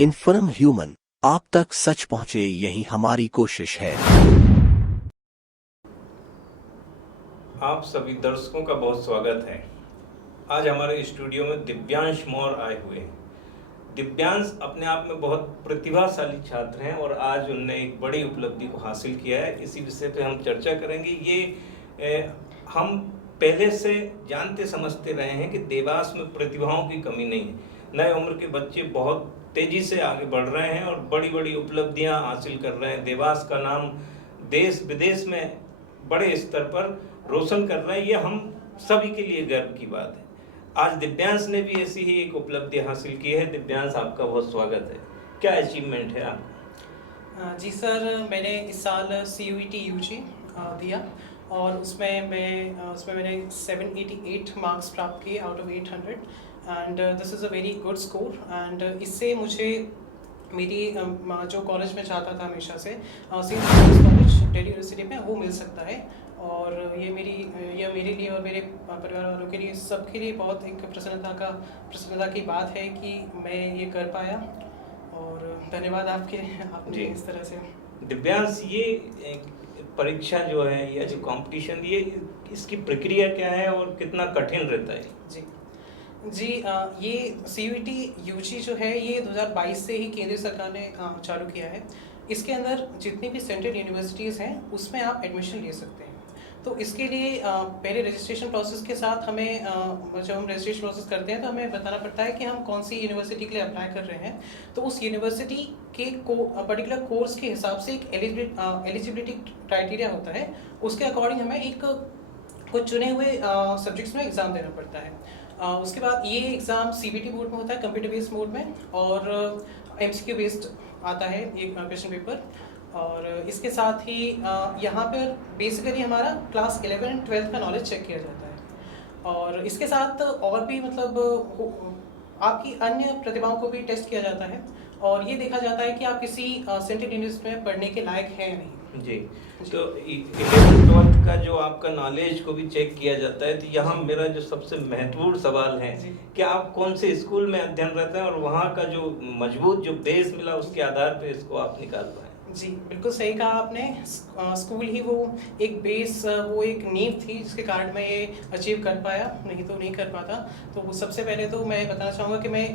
Inform human, आप तक सच पहुंचे, यही हमारी कोशिश है। आप सभी दर्शकों का बहुत स्वागत है। आज हमारे स्टूडियो में दिव्यांश मौर्य आए हुए हैं। दिव्यांश अपने आप में बहुत प्रतिभाशाली छात्र हैं और आज उनने एक बड़ी उपलब्धि को हासिल किया है। इसी विषय पे हम चर्चा करेंगे। हम पहले से जानते समझते रहे हैं कि देवास में प्रतिभाओं की कमी नहीं है। नए उम्र के बच्चे बहुत तेजी से आगे बढ़ रहे हैं और बड़ी बड़ी उपलब्धियां हासिल कर रहे हैं। देवास का नाम देश विदेश में बड़े स्तर पर रोशन कर रहे हैं। ये हम सभी के लिए गर्व की बात है। आज दिव्यांश ने भी ऐसी ही एक उपलब्धि हासिल की है। दिव्यांश, आपका बहुत स्वागत है। क्या अचीवमेंट है आपका? जी सर, मैंने इस साल CUET UG दिया और उसमें मैंने 788 मार्क्स प्राप्त किए out of 800 and this is a very good score. And इससे मुझे मेरी जो कॉलेज में चाहता था हमेशा से, Saint George college Delhi university में, वो मिल सकता है। और ये मेरे लिए और मेरे परिवार वालों के लिए, सबके लिए बहुत एक प्रसन्नता की बात है कि मैं ये कर पाया। और धन्यवाद आपने इस तरह से। दिव्यांश, ये परीक्षा जो है या जो कंपटीशन, ये इसकी प्रक्रिया क्या है और कितना कठिन रहता है? जी, ये CUET UG जो है ये 2022 से ही केंद्र सरकार ने चालू किया है। इसके अंदर जितनी भी सेंट्रल यूनिवर्सिटीज़ हैं उसमें आप एडमिशन ले सकते हैं। तो इसके लिए पहले रजिस्ट्रेशन प्रोसेस के साथ हमें, जब हम रजिस्ट्रेशन प्रोसेस करते हैं तो हमें बताना पड़ता है कि हम कौन सी यूनिवर्सिटी के लिए अप्लाई कर रहे हैं। तो उस यूनिवर्सिटी के पर्टिकुलर कोर्स के हिसाब से एक एलिजिबिलिटी क्राइटेरिया होता है। उसके अकॉर्डिंग हमें कुछ चुने हुए सब्जेक्ट्स में एग्ज़ाम देना पड़ता है। उसके बाद ये एग्ज़ाम CBT मोड में होता है, कंप्यूटर बेस्ड मोड में, और MCQ बेस्ड आता है ये क्वेश्चन पेपर। और इसके साथ ही यहाँ पर बेसिकली हमारा क्लास 11 एंड 12 का नॉलेज चेक किया जाता है। और इसके साथ और भी आपकी अन्य प्रतिभाओं को भी टेस्ट किया जाता है और ये देखा जाता है कि आप किसी सेंट्रल यूनिवर्सिटी में पढ़ने के लायक हैं या नहीं। जी, तो 11-12 का जो आपका नॉलेज को भी चेक किया जाता है। तो यहाँ मेरा जो सबसे महत्वपूर्ण सवाल है कि आप कौन से स्कूल में अध्ययन रहते हैं और वहाँ का जो मजबूत जो बेस मिला उसके आधार पे इसको आप निकाल पाए? जी, बिल्कुल सही कहा आपने। स्कूल ही वो एक बेस, वो एक नींव थी जिसके कारण मैं ये अचीव कर पाया, नहीं तो नहीं कर पाता। तो वो सबसे पहले तो मैं बताना चाहूँगा कि मैं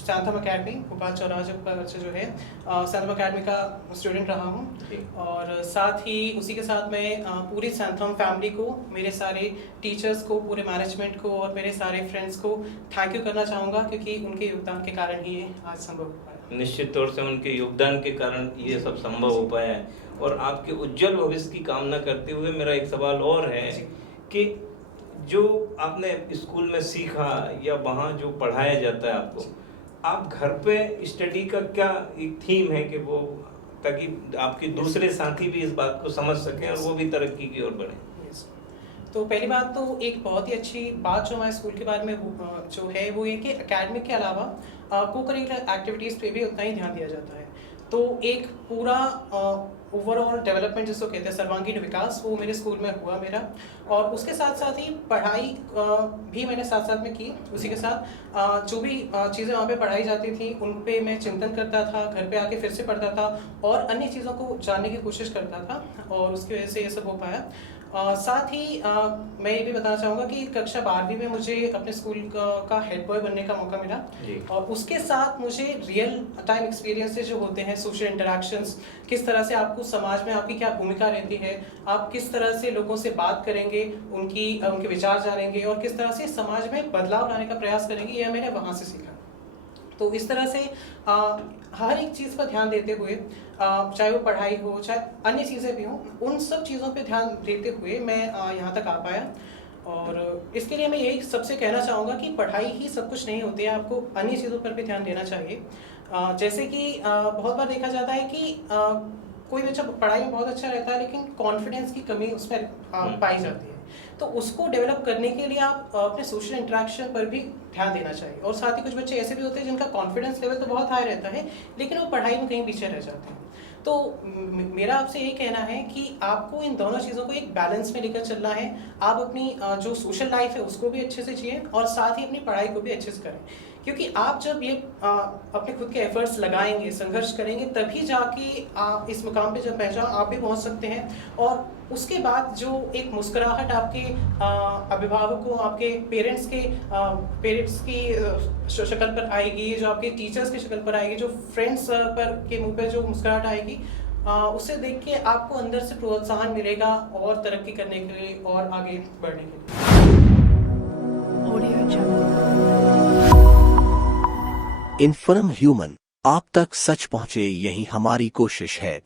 सैंथम अकेडमी भोपाल चौराहा पर जो है सैंथम अकेडमी का स्टूडेंट रहा हूँ। और साथ ही उसी के साथ मैं पूरी सैंथम फैमिली को, मेरे सारे टीचर्स को, पूरे मैनेजमेंट को और मेरे सारे फ्रेंड्स को थैंक यू करना चाहूँगा, क्योंकि उनके योगदान के कारण ही ये आज संभव हो पाया। निश्चित तौर से उनके योगदान के कारण ये सब संभव हो पाया है। और आपके उज्जवल भविष्य की कामना करते हुए मेरा एक सवाल और है कि जो आपने स्कूल में सीखा या वहाँ जो पढ़ाया जाता है आपको, आप घर पे स्टडी का क्या एक थीम है कि वो, ताकि आपके दूसरे साथी भी इस बात को समझ सकें और वो भी तरक्की की ओर बढ़ें? तो पहली बात तो एक बहुत ही अच्छी बात जो हमारे स्कूल के बारे में जो है वो ये कि एकेडमिक के अलावा को करिकुलर एक्टिविटीज़ पे भी उतना ही ध्यान दिया जाता है। तो एक पूरा ओवरऑल डेवलपमेंट जिसको कहते हैं, सर्वांगीण विकास, वो मेरे स्कूल में हुआ मेरा। और उसके साथ साथ ही पढ़ाई भी मैंने साथ साथ में की। उसी के साथ जो भी चीज़ें वहाँ पे पढ़ाई जाती थी उन पे मैं चिंतन करता था, घर पे आके फिर से पढ़ता था और अन्य चीज़ों को जानने की कोशिश करता था, और उसकी वजह से ये सब हो पाया। साथ ही मैं ये भी बताना चाहूँगा कि कक्षा 12वीं में मुझे अपने स्कूल का हेड बॉय बनने का मौका मिला। और उसके साथ मुझे रियल टाइम एक्सपीरियंसेस जो होते हैं, सोशल इंटरेक्शंस, किस तरह से आपको समाज में आपकी क्या भूमिका रहती है, आप किस तरह से लोगों से बात करेंगे, उनके विचार जानेंगे और किस तरह से समाज में बदलाव लाने का प्रयास करेंगे, यह मैंने वहाँ से सीखा। तो इस तरह से हर एक चीज़ पर ध्यान देते हुए, चाहे वो पढ़ाई हो चाहे अन्य चीज़ें भी हों, उन सब चीज़ों पे ध्यान देते हुए मैं यहाँ तक आ पाया। और इसके लिए मैं यही सबसे कहना चाहूँगा कि पढ़ाई ही सब कुछ नहीं होती है, आपको अन्य चीज़ों पर भी ध्यान देना चाहिए। जैसे कि बहुत बार देखा जाता है कि कोई बच्चा पढ़ाई में बहुत अच्छा रहता है लेकिन कॉन्फिडेंस की कमी उसमें पाई जाती है। तो उसको डेवलप करने के लिए आप अपने सोशल इंटरेक्शन पर भी ध्यान देना चाहिए। और साथ ही कुछ बच्चे ऐसे भी होते हैं जिनका कॉन्फिडेंस लेवल तो बहुत हाई रहता है लेकिन वो पढ़ाई में कहीं पीछे रह जाते हैं। तो मेरा आपसे यही कहना है कि आपको इन दोनों चीज़ों को एक बैलेंस में लेकर चलना है। आप अपनी जो सोशल लाइफ है उसको भी अच्छे से जिएँ और साथ ही अपनी पढ़ाई को भी अच्छे से करें। क्योंकि आप जब ये अपने खुद के एफर्ट्स लगाएँगे, संघर्ष करेंगे, तभी जाके आप इस मुकाम पे जब पहचान आप भी पहुँच सकते हैं। और उसके बाद जो एक मुस्कुराहट आपके अभिभावकों, आपके पेरेंट्स की शक्ल पर आएगी, जो आपके टीचर्स की शक्ल पर आएगी, जो फ्रेंड्स पर के मुँह पे जो मुस्कुराहट आएगी, उसे देख के आपको अंदर से प्रोत्साहन मिलेगा और तरक्की करने के लिए और आगे बढ़ने के लिए। Audio Jungle. इन्फर्म ह्यूमन, आप तक सच पहुंचे यही हमारी कोशिश है।